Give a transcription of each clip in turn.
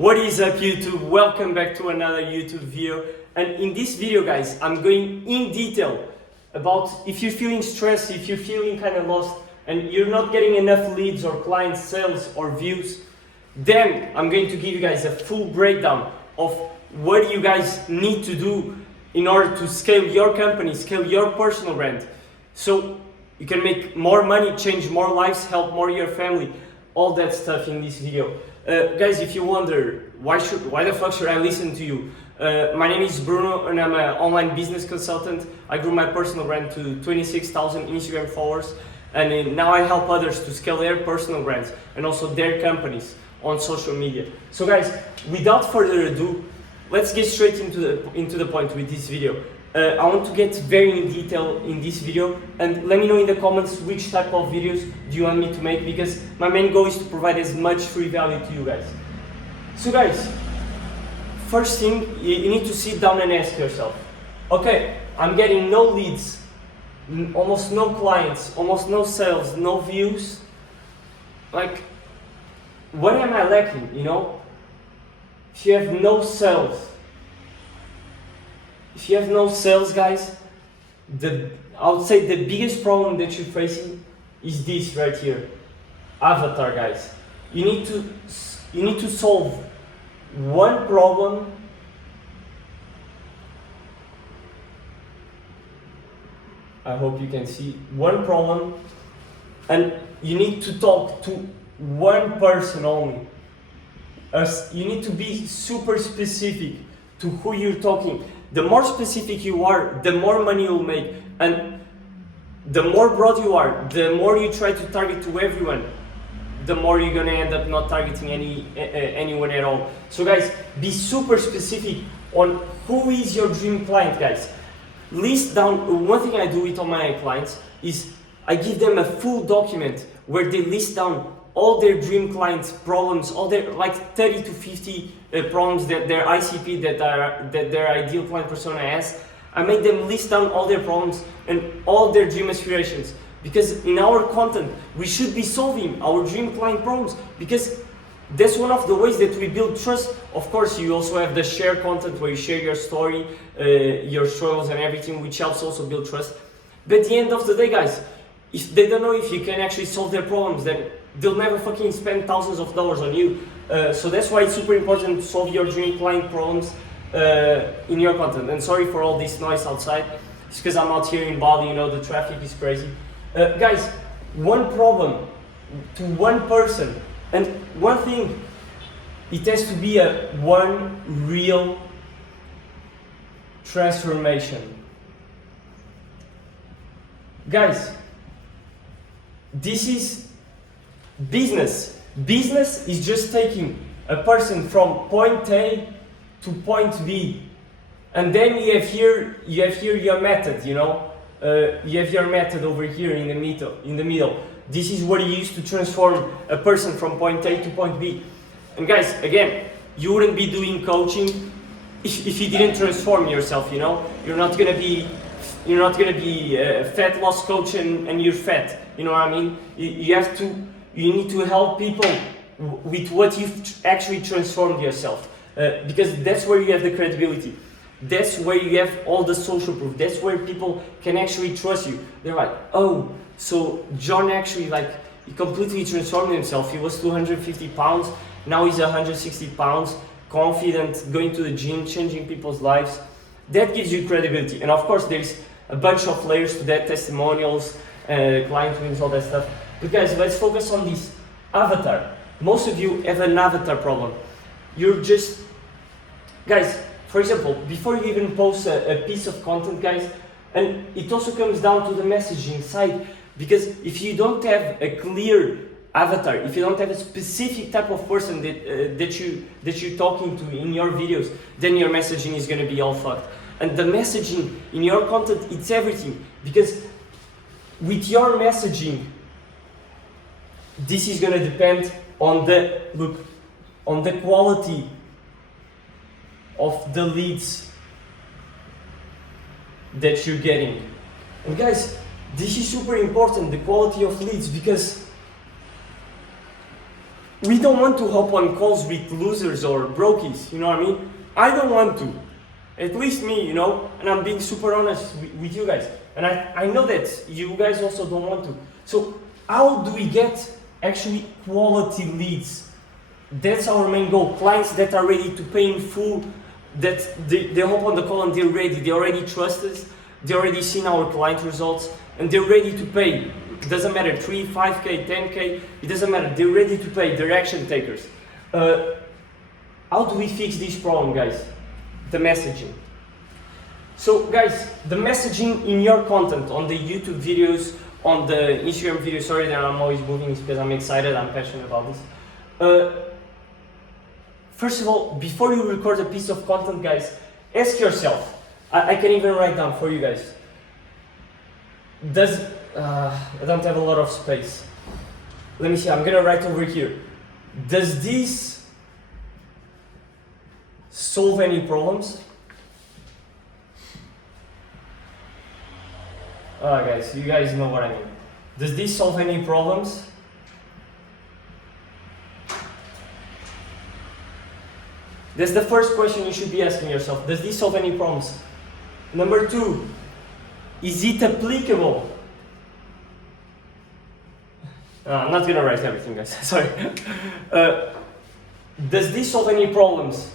What is up YouTube? Welcome back to another YouTube video. And in this video guys, I'm going in detail about if you're feeling stressed, if you're feeling kind of lost and you're not getting enough leads or client sales or views, then I'm going to give you guys a full breakdown of what you guys need to do in order to scale your company, scale your personal brand. So you can make more money, change more lives, help more your family, all that stuff in this video. Guys, if you wonder why the fuck should I listen to you? My name is Bruno and I'm an online business consultant. I grew my personal brand to 26,000 Instagram followers, and now I help others to scale their personal brands and also their companies on social media. So guys, without further ado, let's get straight into the point with this video. I want to get very in detail in this video, and let me know in the comments which type of videos do you want me to make, because my main goal is to provide as much free value to you guys. So guys, first thing, you need to sit down and ask yourself, okay, I'm getting no leads, almost no clients, almost no sales, no views. Like, what am I lacking, you know? If you have no sales, guys, I would say the biggest problem that you're facing is this right here, avatar, guys. You need to solve one problem I hope you can see one problem, and you need to talk to one person only. You need to be super specific to who you're talking. The more specific you are, the more money you'll make, and the more broad you are, the more you try to target to everyone, the more you're gonna end up not targeting anyone at all. So guys, be super specific on who is your dream client, guys. List down, one thing I do with all my clients is I give them a full document where they list down all their dream clients' problems, all their like 30 to 50 problems that their ICP, that their ideal client persona has. I make them list down all their problems and all their dream aspirations, because in our content we should be solving our dream client problems, because that's one of the ways that we build trust. Of course, you also have the share content where you share your story, your struggles and everything, which helps also build trust. But at the end of the day, guys, if they don't know if you can actually solve their problems, then they'll never fucking spend thousands of dollars on you. So that's why it's super important to solve your dream client problems in your content. And sorry for all this noise outside. It's because I'm out here in Bali, you know, the traffic is crazy. Guys, one problem to one person, and one thing, it has to be one real transformation. Guys, this is business. Business is just taking a person from point A to point B, and then you have here your method. You know, you have your method over here in the middle. This is what you use to transform a person from point A to point B. And guys, again, you wouldn't be doing coaching if you didn't transform yourself. You know, you're not gonna be a fat loss coach and you're fat. You know what I mean? You need to help people with what you've actually transformed yourself, because that's where you have the credibility. That's where you have all the social proof. That's where people can actually trust you. They're like, oh, so John actually, like, he completely transformed himself. He was 250 pounds, now he's 160 pounds, confident, going to the gym, changing people's lives. That gives you credibility. And of course, there's a bunch of layers to that, testimonials, client wins, all that stuff. But guys, let's focus on this avatar. Most of you have an avatar problem. You're just, guys, for example, before you even post a piece of content, guys, and it also comes down to the messaging side, because if you don't have a clear avatar, if you don't have a specific type of person that you're talking to in your videos, then your messaging is going to be all fucked. And the messaging in your content, it's everything, because with your messaging, this is going to depend on the quality of the leads that you're getting. And guys, this is super important, the quality of leads, because we don't want to hop on calls with losers or brokies, you know what I mean? I don't want to. At least me, you know, and I'm being super honest with you guys. And I know that you guys also don't want to. So how do we get actually quality leads? That's our main goal. Clients that are ready to pay in full, that they hop on the call and they're ready. They already trust us. They already seen our client results and they're ready to pay. It doesn't matter, 3, 5K, 10K, it doesn't matter. They're ready to pay, they're action takers. How do we fix this problem, guys? The messaging. So guys, the messaging in your content, on the YouTube videos, on the Instagram videos, sorry that I'm always moving because I'm excited, I'm passionate about this. First of all, before you record a piece of content, guys, ask yourself, I can even write down for you guys. I don't have a lot of space. Let me see, I'm gonna write over here. Does this solve any problems? Guys, you guys know what I mean. Does this solve any problems? That's the first question you should be asking yourself. Does this solve any problems? Number 2, is it applicable? I'm not gonna write everything, guys, sorry. Does this solve any problems?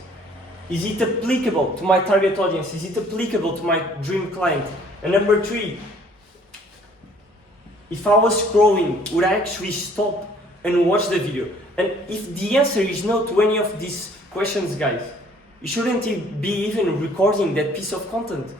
Is it applicable to my target audience? Is it applicable to my dream client? And number 3, if I was scrolling, would I actually stop and watch the video? And if the answer is no to any of these questions, guys, you shouldn't be even recording that piece of content.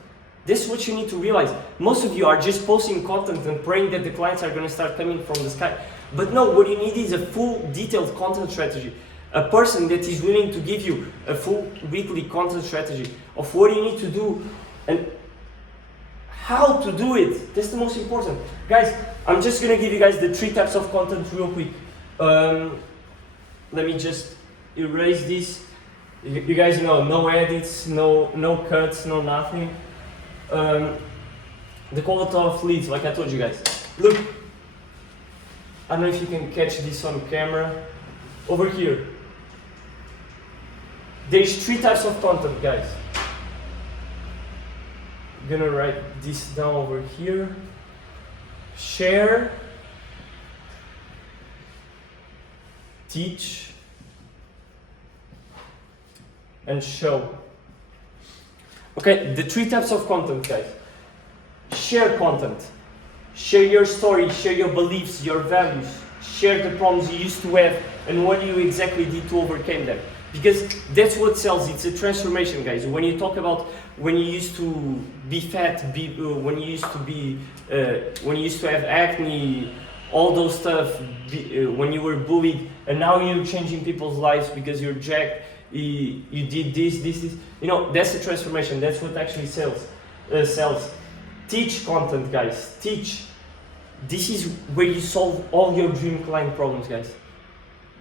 That's what you need to realize. Most of you are just posting content and praying that the clients are going to start coming from the sky. But no, what you need is a full detailed content strategy. A person that is willing to give you a full weekly content strategy of what you need to do and how to do it. That's the most important. Guys, I'm just going to give you guys the 3 types of content real quick. Let me just erase this. You guys know, no edits, no cuts, no nothing. The quality of leads, like I told you guys. Look, I don't know if you can catch this on camera. Over here, there's 3 types of content, guys. I'm gonna write this down over here. Share, teach, and show. Okay, the 3 types of content, guys. Share content. Share your story, share your beliefs, your values. Share the problems you used to have and what you exactly did to overcome them. Because that's what sells. It's a transformation, guys. When you talk about when you used to be fat, when you used to have acne, all those stuff, when you were bullied, and now you're changing people's lives because you're jacked. You did this. You know, that's the transformation. That's what actually sells. Teach content, guys. Teach. This is where you solve all your dream client problems, guys.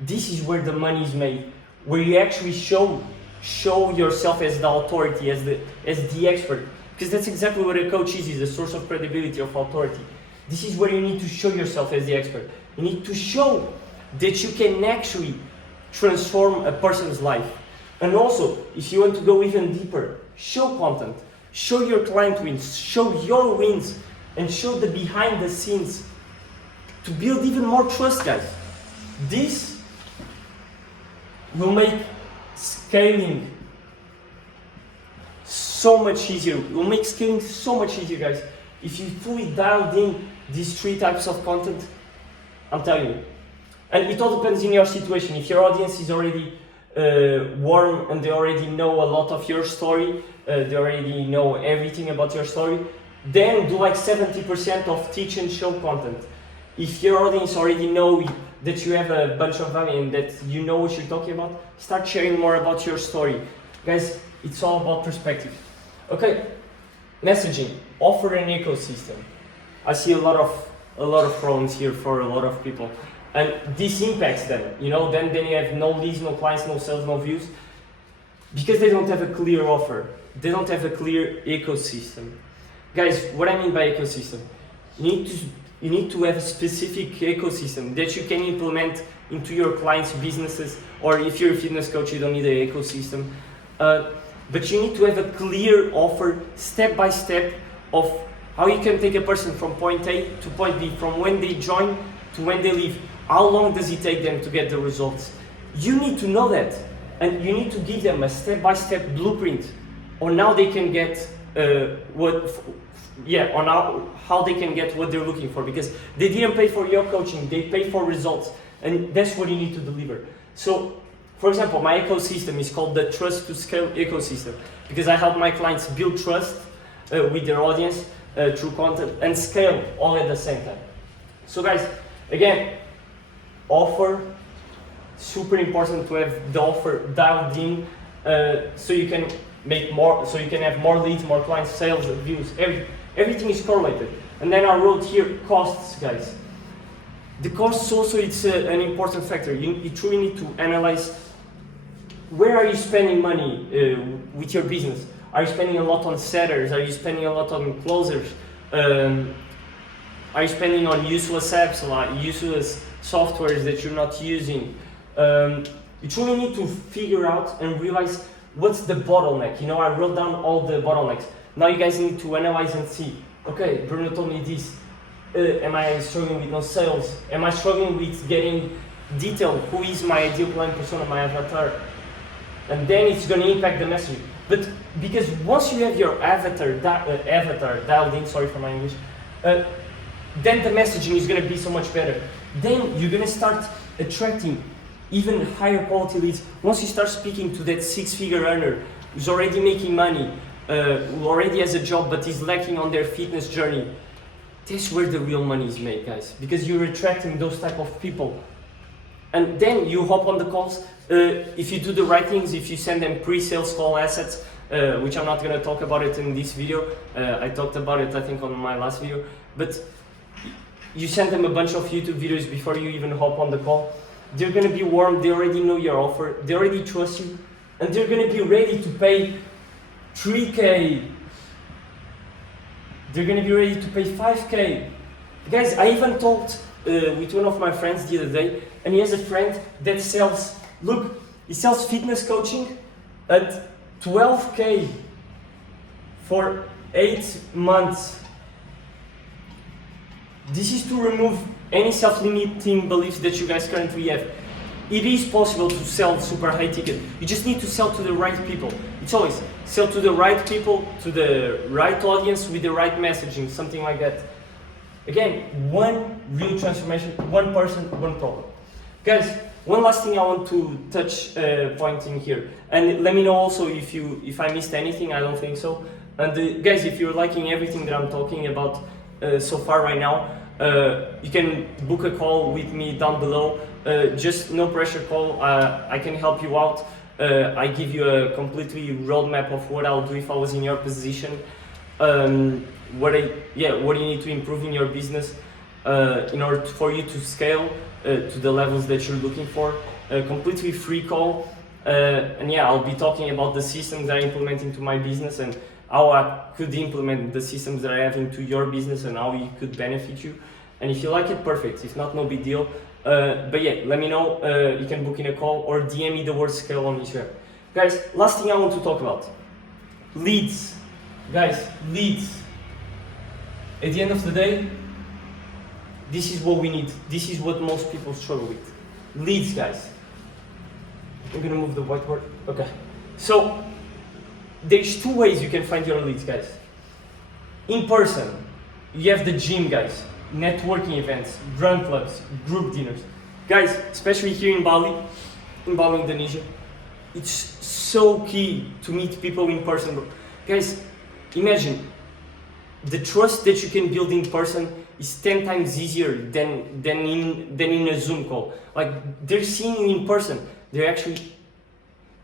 This is where the money is made. Where you actually show yourself as the authority, as the expert. Because that's exactly what a coach is a source of credibility, of authority. This is where you need to show yourself as the expert. You need to show that you can actually transform a person's life. And also, if you want to go even deeper, show content. Show your client wins, show your wins, and show the behind the scenes to build even more trust, guys. This will make scaling so much easier. It will make scaling so much easier, guys. If you fully dialed in these 3 types of content, I'm telling you. And it all depends in your situation. If your audience is already warm and they already know a lot of your story, they already know everything about your story, then do like 70% of teach and show content. If your audience already know that you have a bunch of value and that you know what you're talking about, start sharing more about your story. Guys, it's all about perspective. Okay, messaging, offer an ecosystem. I see a lot of problems here for a lot of people. And this impacts them, you know, then you have no leads, no clients, no sales, no views, because they don't have a clear offer. They don't have a clear ecosystem. Guys, what I mean by ecosystem, you need to have a specific ecosystem that you can implement into your clients' businesses, or if you're a fitness coach, you don't need an ecosystem. But you need to have a clear offer, step by step, of how you can take a person from point A to point B, from when they join to when they leave. How long does it take them to get the results? You need to know that, and you need to give them a step-by-step blueprint on how they can get how they can get what they're looking for, because they didn't pay for your coaching, they pay for results, and that's what you need to deliver. So, for example, my ecosystem is called the Trust to Scale ecosystem, because I help my clients build trust with their audience through content and scale all at the same time. So guys, again, offer, super important to have the offer dialed in, so you can make more, so you can have more leads, more clients, sales, views, everything is correlated. And then I wrote here costs, guys. The costs also, it's an important factor. You truly need to analyze where are you spending money with your business. Are you spending a lot on setters? Are you spending a lot on closers? Are you spending on useless apps, like useless softwares that you're not using? You truly need to figure out and realize what's the bottleneck. You know, I wrote down all the bottlenecks. Now you guys need to analyze and see, okay, Bruno told me this. Am I struggling with no sales? Am I struggling with getting detail? Who is my ideal client persona, my avatar? And then it's going to impact the messaging. But because once you have your avatar dialed in, sorry for my English, then the messaging is going to be so much better. Then you're going to start attracting even higher quality leads. Once you start speaking to that six-figure earner who's already making money, who already has a job but is lacking on their fitness journey, that's where the real money is made, guys, because you're attracting those type of people. And then you hop on the calls. If you do the right things, if you send them pre-sales call assets, which I'm not going to talk about it in this video, I talked about it I think on my last video, but you send them a bunch of YouTube videos before you even hop on the call. They're going to be warm, they already know your offer, they already trust you, and they're going to be ready to pay 3K. They're going to be ready to pay 5K. Guys, I even talked with one of my friends the other day, and he has a friend that sells, look, he sells fitness coaching at 12K for 8 months. This is to remove any self-limiting beliefs that you guys currently have. It is possible to sell super high ticket. You just need to sell to the right people. It's always sell to the right people, to the right audience with the right messaging, something like that. Again, one real transformation, one person, one problem. Guys, one last thing I want to touch point in here, and let me know also if I missed anything. I don't think so. And guys, if you're liking everything that I'm talking about so far right now, you can book a call with me down below. Just no pressure call. I can help you out. I give you a completely roadmap of what I'll do if I was in your position. What you need to improve in your business in order for you to scale to the levels that you're looking for. Completely free call. And yeah, I'll be talking about the systems that I implement into my business and how I could implement the systems that I have into your business and how it could benefit you. And if you like it, perfect. If not, no big deal. But yeah, let me know. You can book in a call or DM me the word scale on Instagram. Guys, last thing I want to talk about. Leads. Guys, leads. At the end of the day, this is what we need. This is what most people struggle with. Leads, guys. I'm gonna move the whiteboard. Okay. So, there's two ways you can find your leads, guys. In person, you have the gym, guys. Networking events, run clubs, group dinners. Guys, especially here in Bali, Indonesia, it's so key to meet people in person. Guys, imagine, the trust that you can build in person is 10 times easier than in a Zoom call. Like, they're seeing you in person. They're actually,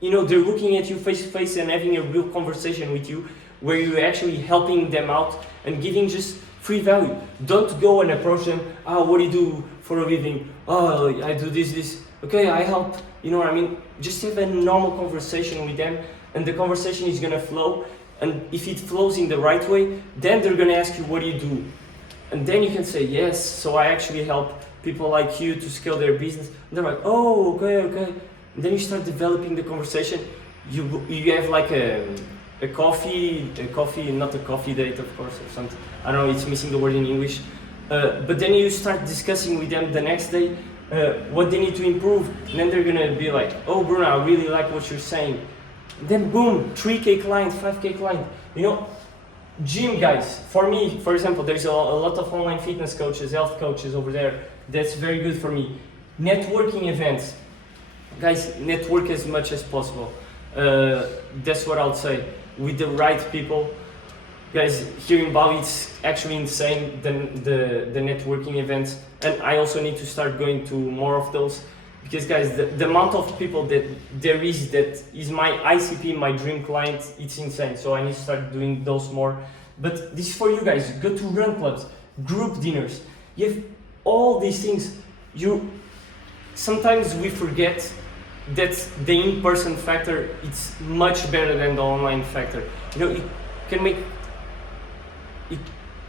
they're looking at you face to face and having a real conversation with you where you're actually helping them out and giving just free value. Don't go and approach them, what do you do for a living? Oh, I do this. Okay, I help. You know what I mean? Just have a normal conversation with them and the conversation is gonna flow. And if it flows in the right way, then they're gonna ask you, what do you do? And then you can say, yes, so I actually help people like you to scale their business. And they're like, oh, okay. And then you start developing the conversation. You have like a coffee, not a coffee date, of course, or something. I don't know, it's missing the word in English. But then you start discussing with them the next day what they need to improve. And then they're gonna be like, oh, Bruno, I really like what you're saying. And then boom, 3K client, 5K client. You know, gym guys, for me, for example, there's a lot of online fitness coaches, health coaches over there. That's very good for me. Networking events. Guys, network as much as possible. That's what I'll say. With the right people. Guys, here in Bali, it's actually insane, the networking events. And I also need to start going to more of those. Because guys, the amount of people that there is that is my ICP, my dream client, it's insane. So I need to start doing those more. But this is for you guys. Go to run clubs, group dinners. You have all these things. Sometimes we forget that the in-person factor it's much better than the online factor. You know,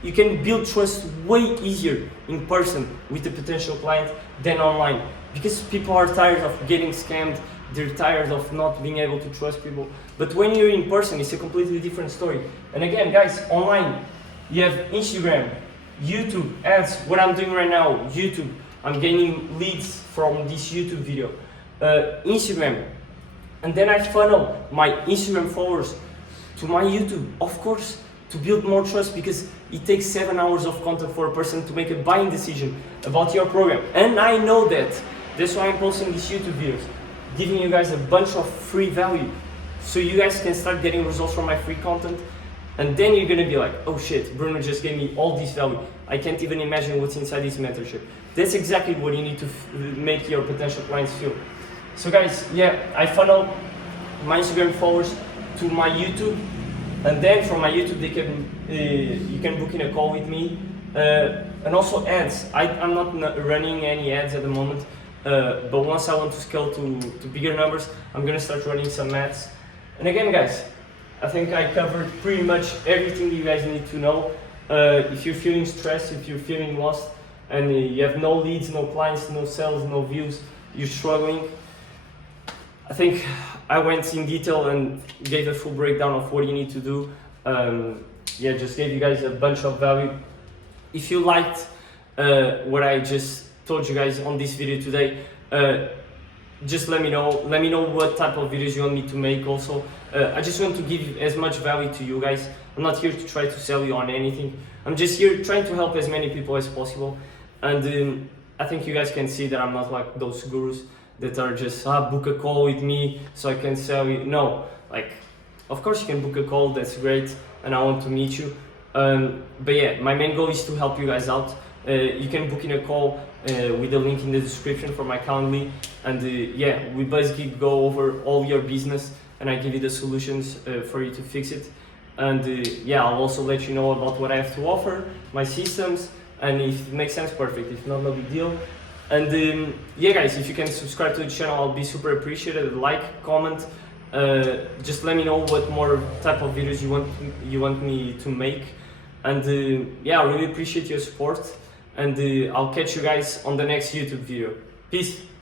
you can build trust way easier in person with the potential client than online, because people are tired of getting scammed. They're tired of not being able to trust people. But when you're in person, it's a completely different story. And again, guys, online you have Instagram, YouTube ads. What I'm doing right now, YouTube. I'm gaining leads from this YouTube video. Instagram, and then I funnel my Instagram followers to my YouTube, of course, to build more trust, because it takes 7 hours of content for a person to make a buying decision about your program. And I know that. That's why I'm posting these YouTube videos, giving you guys a bunch of free value, so you guys can start getting results from my free content. And then you're gonna be like, oh shit, Bruno just gave me all this value. I can't even imagine what's inside this mentorship. That's exactly what you need to make your potential clients feel. So guys, yeah, I funnel my Instagram followers to my YouTube, and then from my YouTube they can you can book in a call with me, and also ads. I'm not running any ads at the moment, but once I want to scale to bigger numbers, I'm gonna start running some ads. And again, guys, I think I covered pretty much everything you guys need to know. If you're feeling stressed, if you're feeling lost, and you have no leads, no clients, no sales, no views, you're struggling, I think I went in detail and gave a full breakdown of what you need to do. Yeah, just gave you guys a bunch of value. If you liked what I just told you guys on this video today, just let me know. Let me know what type of videos you want me to make also. I just want to give as much value to you guys. I'm not here to try to sell you on anything. I'm just here trying to help as many people as possible. And I think you guys can see that I'm not like those gurus that are just book a call with me so I can sell you. No, like, of course you can book a call, that's great, and I want to meet you. But yeah, my main goal is to help you guys out. You can book in a call with the link in the description for my Calendly, and yeah, we basically go over all your business and I give you the solutions for you to fix it. And yeah, I'll also let you know about what I have to offer, my systems, and if it makes sense, perfect. If not, no big deal. And yeah, guys, if you can subscribe to the channel, I'll be super appreciated. Like, comment, just let me know what more type of videos you want me to make. And yeah, I really appreciate your support. And I'll catch you guys on the next YouTube video. Peace.